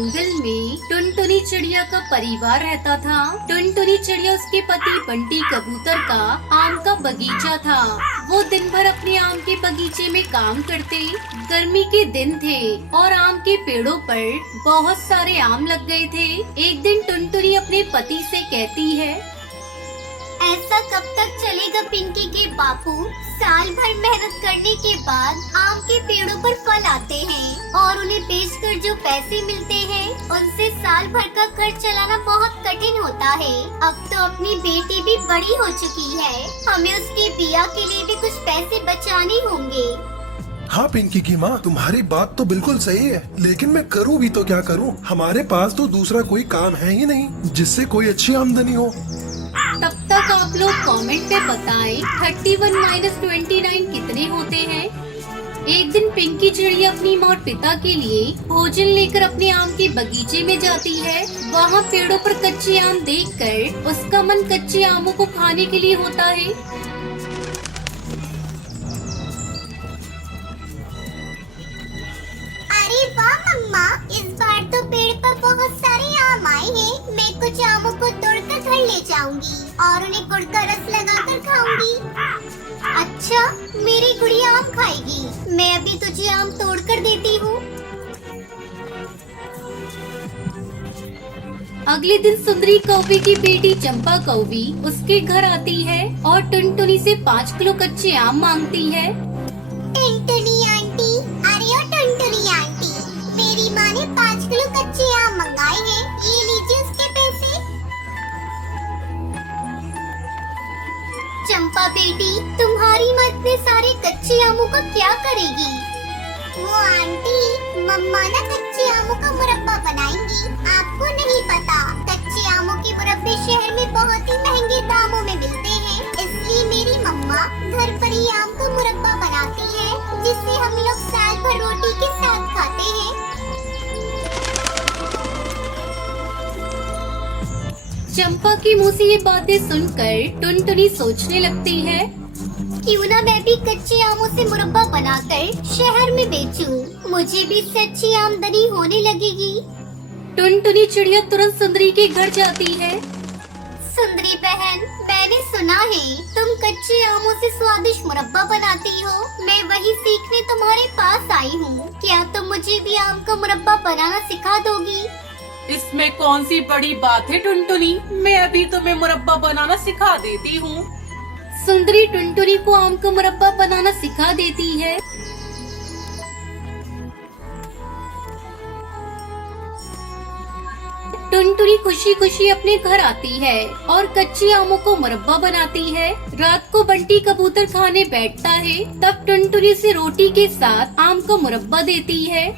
जंगल में टुनटुनी चिड़िया का परिवार रहता था। टुनटुनी चिड़िया उसके पति बंटी कबूतर का आम का बगीचा था। वो दिन भर अपने आम के बगीचे में काम करते। गर्मी के दिन थे और आम के पेड़ों पर बहुत सारे आम लग गए थे। एक दिन टुनटुनी अपने पति से कहती है, ऐसा कब तक चलेगा पिंकी के बापू? साल भर मेहनत करने के बाद आम के पेड़ों पर फल आते हैं और उन्हें बेचकर जो पैसे मिलते हैं उनसे साल भर का खर्च चलाना बहुत कठिन होता है। अब तो अपनी बेटी भी बड़ी हो चुकी है, हमें उसके बिया के लिए भी कुछ पैसे बचाने होंगे। हाँ पिंकी की माँ, तुम्हारी बात तो बिल्कुल सही है, लेकिन मैं करूँ भी तो क्या करूँ? हमारे पास तो दूसरा कोई काम है ही नहीं जिससे कोई अच्छी आमदनी हो। तब तक आप लोग कमेंट पे बताएं 31 - 29 कितने होते हैं। एक दिन पिंकी चिड़िया अपनी माँ और पिता के लिए भोजन लेकर अपने आम के बगीचे में जाती है। वहाँ पेड़ों पर कच्चे आम देखकर उसका मन कच्चे आमों को खाने के लिए होता है। अरे वाह मम्मा, इस बार तो पेड़ पर बहुत सारे आम आए हैं। मैं कुछ आमों को तोड़कर घर ले जाऊंगी और उन्हें गुड़ का रस लगाकर खाऊंगी। अच्छा, मेरी गुड़िया आम खाएगी। मैं अभी तुझे आम तोड़कर देती हूँ। अगले दिन सुंदरी कौवी की बेटी चंपा कौवी उसके घर आती है और टुनटुनी से 5 किलो कच्चे आम मांगती है। टुनटुनी आंटी, अरे ओ टुनटुनी आंटी, मेरी माँ ने 5 किलो कच्चे आम मंगाए हैं, ये लीजिए उसके पैसे। चंपा बेटी, तुम्हारी माँ इतने सारे कच्चे आमों का क्या करेगी? वो आंटी, मम्मा ना कच्चे आमों का मुरब्बा बनाएंगी। आपको नहीं पता, कच्चे आमों के मुरब्बे शहर में बहुत ही महंगे दामों में मिलते हैं, इसलिए मेरी मम्मा घर पर ही आम का मुरब्बा बनाती है, जिससे हम लोग साल भर रोटी के साथ खाते हैं। चंपा की मुँह से ये बातें सुनकर टुनटुनी सोचने लगती है, क्यों ना मैं भी कच्चे आमों से मुरब्बा बनाकर शहर में बेचूं, मुझे भी इससे अच्छी आमदनी होने लगेगी। टुनटुनी चिड़िया तुरंत सुंदरी के घर जाती है। सुंदरी बहन, मैंने सुना है तुम कच्चे आमों से स्वादिष्ट मुरब्बा बनाती हो। मैं वही सीखने तुम्हारे पास आई हूँ। क्या तुम मुझे भी आम का मुरब्बा बनाना सिखा दोगी? इसमें कौन सी बड़ी बात है टुनटुनी, मैं अभी तुम्हें मुरब्बा बनाना सिखा देती हूँ। सुंदरी टुनटुनी को आम का मुरब्बा बनाना सिखा देती है। टुनटुनी खुशी खुशी अपने घर आती है और कच्चे आमों को मुरब्बा बनाती है। रात को बंटी कबूतर खाने बैठता है, तब टुनटुनी से रोटी के साथ आम का मुरब्बा देती है।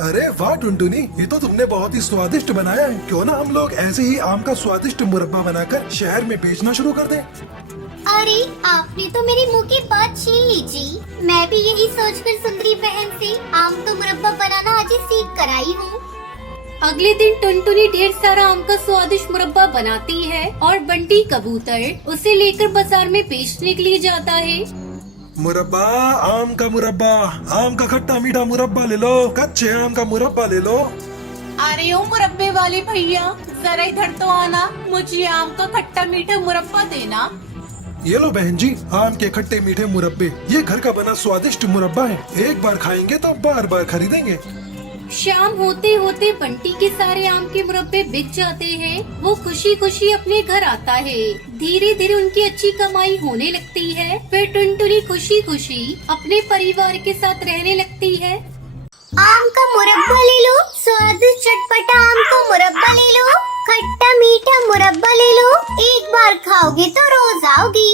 अरे वाह टुनटुनी, ये तो तुमने बहुत ही स्वादिष्ट बनाया है। क्यों ना हम लोग ऐसे ही आम का स्वादिष्ट मुरब्बा बनाकर शहर में बेचना शुरू कर दें? अरे, आपने तो मेरे मुंह की बात छीन ली जी। मैं भी यही सोचकर सुंदरी बहन से आम का मुरब्बा बनाना आज ही सीख कर आई हूँ। अगले दिन टुनटुनी ढेर सारा आम का स्वादिष्ट मुरब्बा बनाती है और बंटी कबूतर उसे लेकर बाजार में बेचने के लिए जाता है। मुरब्बा, आम का मुरब्बा, आम का खट्टा मीठा मुरब्बा ले लो, कच्चे आम का मुरब्बा ले लो। अरे ओ मुरब्बे वाले भैया, जरा इधर तो आना, मुझे आम का खट्टा मीठा मुरब्बा देना। ये लो बहन जी, आम के खट्टे मीठे मुरब्बे, ये घर का बना स्वादिष्ट मुरब्बा है। एक बार खाएंगे तो बार बार खरीदेंगे। शाम होते होते बंटी के सारे आम के मुरब्बे बिक जाते हैं। वो खुशी खुशी अपने घर आता है। धीरे धीरे उनकी अच्छी कमाई होने लगती है। फिर टुनटुनी खुशी खुशी अपने परिवार के साथ रहने लगती है। आम का मुरब्बा ले लो, स्वादिष्ट चटपटा आम का मुरब्बा ले लो, खट्टा मीठा मुरब्बा ले लो, एक बार खाओगे तो रोज आओगी।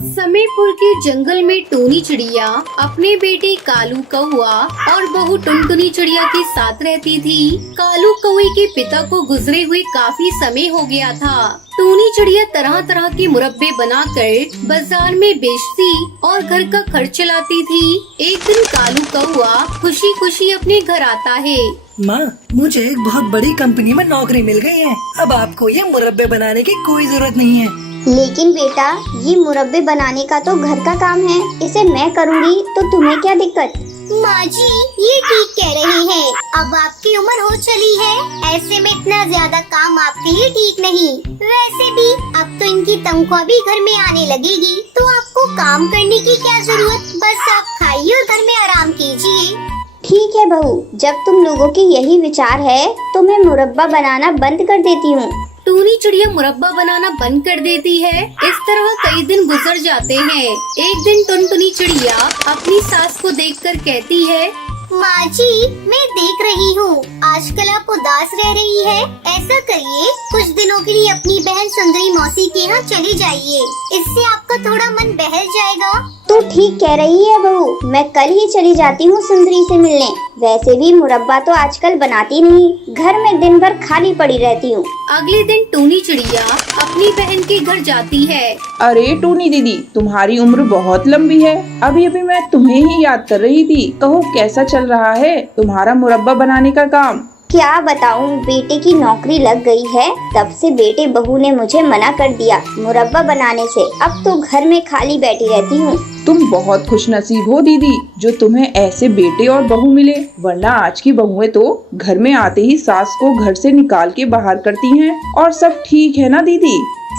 समीरपुर के जंगल में टूनी चिड़िया अपने बेटे कालू कौआ और बहू टुनटुनी चिड़िया के साथ रहती थी। कालू कौए के पिता को गुजरे हुए काफी समय हो गया था। टूनी चिड़िया तरह तरह के मुरब्बे बनाकर बाजार में बेचती और घर का खर्च चलाती थी। एक दिन कालू कौआ खुशी खुशी अपने घर आता है। माँ, मुझे एक बहुत बड़ी कंपनी में नौकरी मिल गई है। अब आपको ये मुरब्बे बनाने की कोई जरूरत नहीं है। लेकिन बेटा, ये मुरब्बे बनाने का तो घर का काम है, इसे मैं करूँगी तो तुम्हें क्या दिक्कत? माँ जी ये ठीक कह रही हैं। अब आपकी उम्र हो चली है, ऐसे में इतना ज्यादा काम आपके लिए ठीक नहीं। वैसे भी अब तो इनकी तनख्वाह भी घर में आने लगेगी, तो आपको काम करने की क्या जरूरत, बस आप खाइए और घर में आराम कीजिए। ठीक है बहू, जब तुम लोगों की यही विचार है तो मैं मुरब्बा बनाना बंद कर देती हूँ। टूनी चिड़िया मुरब्बा बनाना बंद कर देती है। इस तरह कई दिन गुजर जाते हैं। एक दिन टुनटुनी चिड़िया अपनी सास को देखकर कहती है, माँ जी मैं देख रही हूँ आजकल आप उदास रह रही है। ऐसा करिए कुछ दिनों के लिए अपनी बहन सुंदरी मौसी के यहाँ चली जाइए, इससे आपका थोड़ा मन बहल जाएगा। तू ठीक कह रही है बहू, मैं कल ही चली जाती हूँ सुंदरी से मिलने। वैसे भी मुरब्बा तो आजकल बनाती नहीं, घर में दिन भर खाली पड़ी रहती हूँ। अगले दिन टूनी चिड़िया अपनी बहन के घर जाती है। अरे टूनी दीदी, तुम्हारी उम्र बहुत लंबी है। अभी अभी मैं तुम्हें ही याद कर रही थी। कहो कैसा चल रहा है तुम्हारा मुरब्बा बनाने का काम? क्या बताऊँ, बेटे की नौकरी लग गई है, तब से बेटे बहू ने मुझे मना कर दिया मुरब्बा बनाने से। अब तो घर में खाली बैठी रहती हूँ। तुम बहुत खुशनसीब हो दीदी, जो तुम्हें ऐसे बेटे और बहू मिले, वरना आज की बहुएं तो घर में आते ही सास को घर से निकाल के बाहर करती हैं। और सब ठीक है ना दीदी?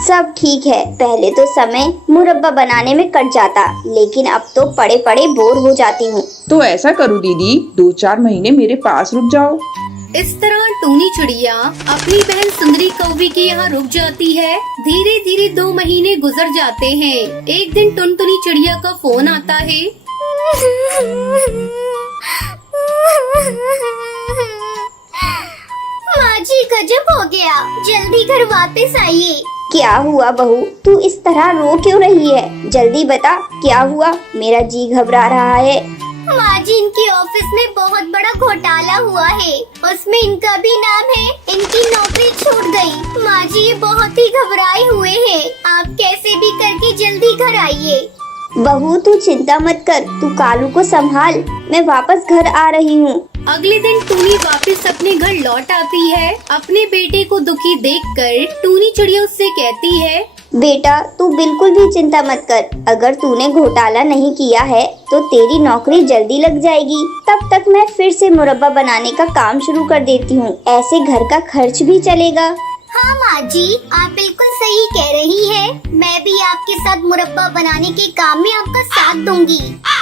सब ठीक है। पहले तो समय मुरब्बा बनाने में कट जाता, लेकिन अब तो पड़े पड़े बोर हो जाती हूँ। तो ऐसा करो दीदी, 2-4 महीने मेरे पास रुक जाओ। इस तरह टूनी चिड़िया अपनी बहन सुंदरी कौवी के यहाँ रुक जाती है। धीरे धीरे 2 महीने गुजर जाते हैं। एक दिन टुनटुनी चिड़िया का फोन आता है। माँ जी गजब हो गया, जल्दी घर वापस आइए। क्या हुआ बहू, तू इस तरह रो क्यों रही है? जल्दी बता क्या हुआ, मेरा जी घबरा रहा है। माँ जी इनके ऑफिस में बहुत बड़ा घोटाला हुआ है, उसमें इनका भी नाम है। इनकी नौकरी छूट गई। माँ जी ये बहुत ही घबराए हुए हैं, आप कैसे भी करके जल्दी घर आइए। बहू तू चिंता मत कर, तू कालू को संभाल, मैं वापस घर आ रही हूँ। अगले दिन टूनी वापस अपने घर लौट आती है। अपने बेटे को दुखी देखकर टूनी चिड़िया उससे कहती है, बेटा तू बिल्कुल भी चिंता मत कर, अगर तूने घोटाला नहीं किया है तो तेरी नौकरी जल्दी लग जाएगी। तब तक मैं फिर से मुरब्बा बनाने का काम शुरू कर देती हूँ, ऐसे घर का खर्च भी चलेगा। हाँ माँ जी आप बिल्कुल सही कह रही है, मैं भी आपके साथ मुरब्बा बनाने के काम में आपका साथ दूंगी।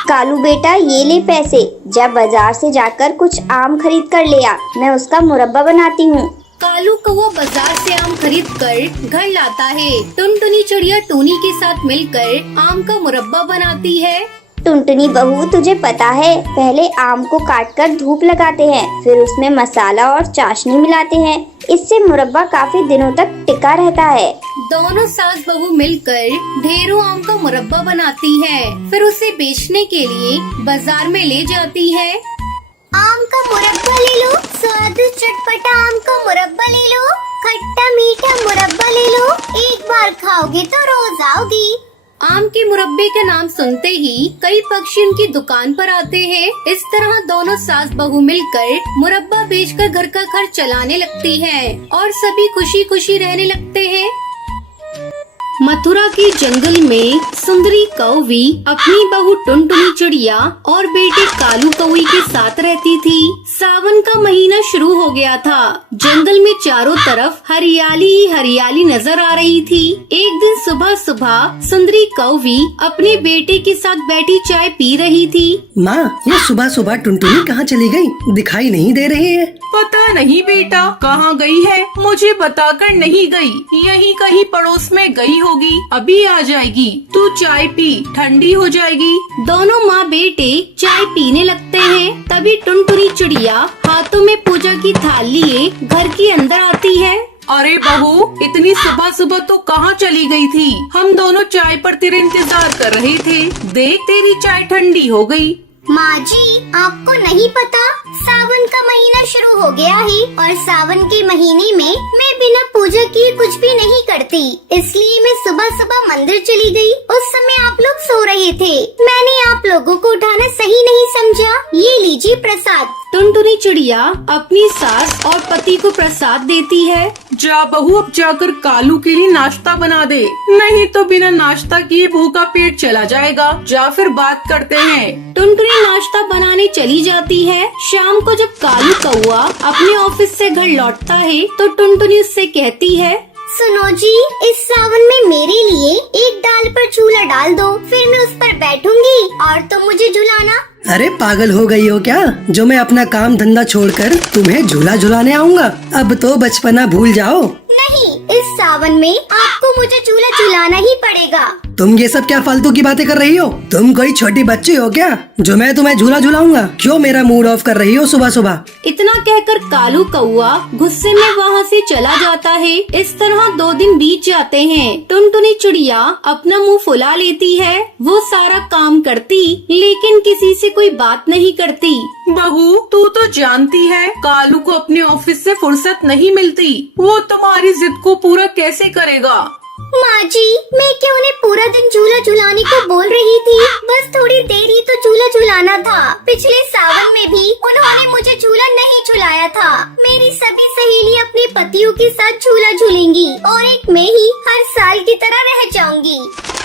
कालू बेटा ये ले पैसे, जब बाजार से जाकर कुछ आम खरीद कर ले आ, मैं उसका मुरब्बा बनाती हूँ। कालू कौवा बाजार से आम खरीद कर घर लाता है। टुनटुनी चिड़िया टूनी के साथ मिलकर आम का मुरब्बा बनाती है। टुनटुनी बहू तुझे पता है, पहले आम को काटकर धूप लगाते हैं, फिर उसमें मसाला और चाशनी मिलाते हैं, इससे मुरब्बा काफी दिनों तक टिका रहता है। दोनों सास बहू मिलकर ढेरों आम का मुरब्बा बनाती है, फिर उसे बेचने के लिए बाजार में ले जाती है। आम का मुरब्बा ले लो, स्वादिष्ट चटपटा आम का मुरब्बा ले लो, खट्टा मीठा मुरब्बा ले लो, एक बार खाओगे तो रोज आओगी। आम के मुरब्बे का नाम सुनते ही कई पक्षी उनकी दुकान पर आते हैं। इस तरह दोनों सास बहू मिलकर मुरब्बा बेचकर घर का खर्च चलाने लगती हैं और सभी खुशी खुशी रहने लगते हैं। मथुरा के जंगल में सुंदरी कौवी अपनी बहू टुनटुनी चिड़िया और बेटे कालू कौवे के साथ रहती थी। सावन का महीना शुरू हो गया था। जंगल में चारों तरफ हरियाली ही हरियाली नजर आ रही थी। एक दिन सुबह सुबह सुंदरी कौवी अपने बेटे के साथ बैठी चाय पी रही थी। माँ ये सुबह सुबह टुनटुनी कहाँ चली गई, दिखाई नहीं दे रही है। पता नहीं बेटा कहाँ गई है, मुझे बताकर नहीं गई। यहीं कहीं पड़ोस में गई होगी, अभी आ जाएगी। तू चाय पी, ठंडी हो जाएगी। दोनों माँ बेटे चाय पीने लगते हैं। तभी टुनटुनी चिड़िया हाथों में पूजा की थाल लिए घर के अंदर आती है। अरे बहू इतनी सुबह सुबह तो कहाँ चली गई थी? हम दोनों चाय पर तेरे इंतजार कर रहे थे। देख तेरी चाय ठंडी हो गई। माँ जी आपको नहीं पता, सावन का महीना शुरू हो गया है और सावन के महीने में मैं बिना पूजा किए कुछ भी नहीं करती, इसलिए मैं सुबह सुबह मंदिर चली गई। उस समय आप लोग सो रहे थे, मैंने आप लोगों को उठाना सही नहीं समझा। ये लीजिए प्रसाद। टुनटुनी चिड़िया अपनी सास और पति को प्रसाद देती है। जा बहू अब जाकर कालू के लिए नाश्ता बना दे, नहीं तो बिना नाश्ता किए भूखा पेट चला जाएगा। जा फिर बात करते हैं। टुनटुनी नाश्ता बनाने चली जाती है। शाम को जब कालू कौआ अपने ऑफिस से घर लौटता है तो टुनटुनी उससे कहती है, सुनो जी, इस सावन में मेरे लिए एक डाल पर झूला डाल दो, फिर मैं उस पर बैठूंगी और तुम मुझे झुलाना। अरे पागल हो गई हो क्या, जो मैं अपना काम धंधा छोड़कर तुम्हें झूला झुलाने आऊँगा? अब तो बचपना भूल जाओ। नहीं, इस सावन में आपको मुझे झूला झुलाना ही पड़ेगा। तुम ये सब क्या फालतू की बातें कर रही हो? तुम कोई छोटी बच्ची हो क्या जो मैं तुम्हें झूला झुलाऊंगा? क्यों मेरा मूड ऑफ कर रही हो सुबह सुबह? इतना कहकर कालू कौआ गुस्से में वहाँ से चला जाता है। इस तरह 2 दिन बीत जाते हैं। टुनटुनी चिड़िया अपना मुंह फुला लेती है। वो सारा काम करती लेकिन किसी से कोई बात नहीं करती। बहू, तू तो जानती है कालू को अपने ऑफिस से फुर्सत नहीं मिलती। वो तुम्हारी जिद को पूरा कैसे करेगा? माँ जी, मैं क्या उन्हें पूरा दिन झूला झुलाने को बोल रही थी? बस थोड़ी देर ही तो झूला झुलाना था। पिछले सावन में भी उन्होंने मुझे झूला नहीं झुलाया था। मेरी सभी सहेली अपने पतियों के साथ झूला झूलेंगी और एक मैं ही हर साल की तरह रह जाऊंगी।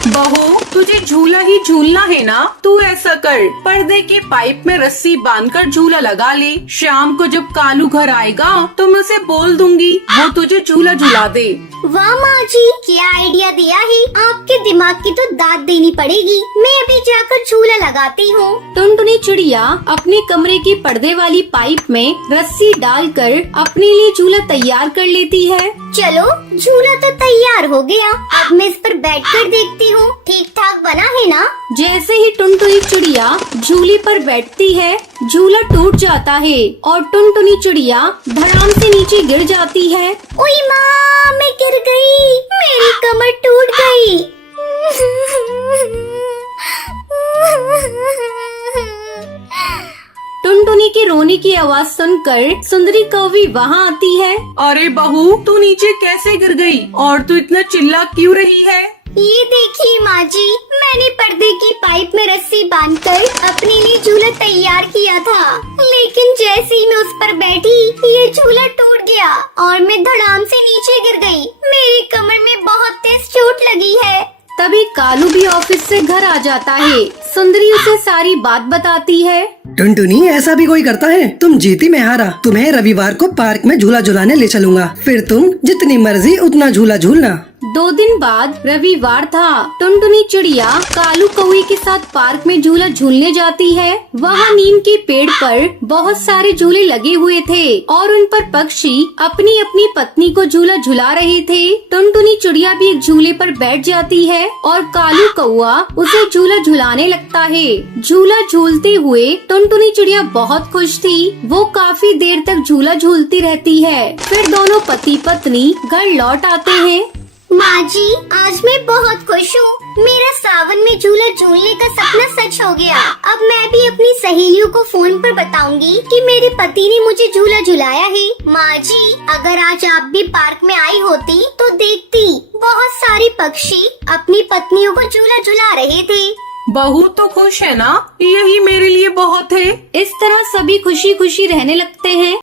बहू, तुझे झूला ही झूलना है ना? तू ऐसा कर, पर्दे के पाइप में रस्सी बांधकर झूला लगा ले। शाम को जब कालू घर आएगा तो मैं उसे बोल दूंगी वो तुझे झूला झुला दे। वाह माँ जी, क्या आइडिया दिया है। आपके दिमाग की तो दाद देनी पड़ेगी। मैं अभी जाकर झूला लगाती हूँ। टुनटुनी चिड़िया अपने कमरे की पर्दे वाली पाइप में रस्सी डालकर अपने लिए झूला तैयार कर लेती है। चलो, झूला तो तैयार हो गया। अब मैं इस पर बैठकर देखती हूँ ठीक ठाक बना है ना। जैसे ही टुनटुनी चिड़िया झूले पर बैठती है, झूला टूट जाता है और टुनटुनी चिड़िया धड़ाम से नीचे गिर जाती है। ओई माँ, मैं गिर गई। मेरी कमर टूट गई। टुनटुनी के रोने की आवाज सुनकर सुंदरी कौवी वहाँ आती है। अरे बहू, तू नीचे कैसे गिर गई और तू इतना चिल्ला क्यों रही है? ये देखिए माँ जी, मैंने पर्दे की पाइप में रस्सी बांधकर अपने लिए झूला तैयार किया था, लेकिन जैसे ही मैं उस पर बैठी ये झूला टूट गया और मैं धड़ाम से नीचे गिर गई। मेरी कमर में बहुत तेज चोट लगी है। तभी कालू भी ऑफिस से घर आ जाता है। सुंदरी उसे सारी बात बताती है। टुनटुनी, ऐसा भी कोई करता है? तुम जीती मैं हारा। तुम्हें रविवार को पार्क में झूला झुलाने ले चलूंगा, फिर तुम जितनी मर्जी उतना झूला झूलना। 2 दिन बाद रविवार था। टुनटुनी चिड़िया कालू कौवे के साथ पार्क में झूला झूलने जाती है। वहाँ नीम के पेड़ पर बहुत सारे झूले लगे हुए थे और उन पर पक्षी अपनी अपनी पत्नी को झूला झुला रहे थे। टुनटुनी चिड़िया भी एक झूले पर बैठ जाती है और कालू कौवा उसे झूला झुलाने लगता है। झूला झूलते हुए टुनटुनी चिड़िया बहुत खुश थी। वो काफी देर तक झूला झूलती रहती है। फिर दोनों पति पत्नी घर लौट आते हैं। माँ जी, आज मैं बहुत खुश हूँ। मेरा सावन में झूला झूलने का सपना सच हो गया। अब मैं भी अपनी सहेलियों को फोन पर बताऊंगी कि मेरे पति ने मुझे झूला झुलाया है। माँ जी, अगर आज आप भी पार्क में आई होती तो देखती बहुत सारे पक्षी अपनी पत्नियों को झूला झुला रहे थे। बहू तो खुश है ना? यही मेरे लिए बहुत है। इस तरह सभी खुशी खुशी रहने लगते हैं।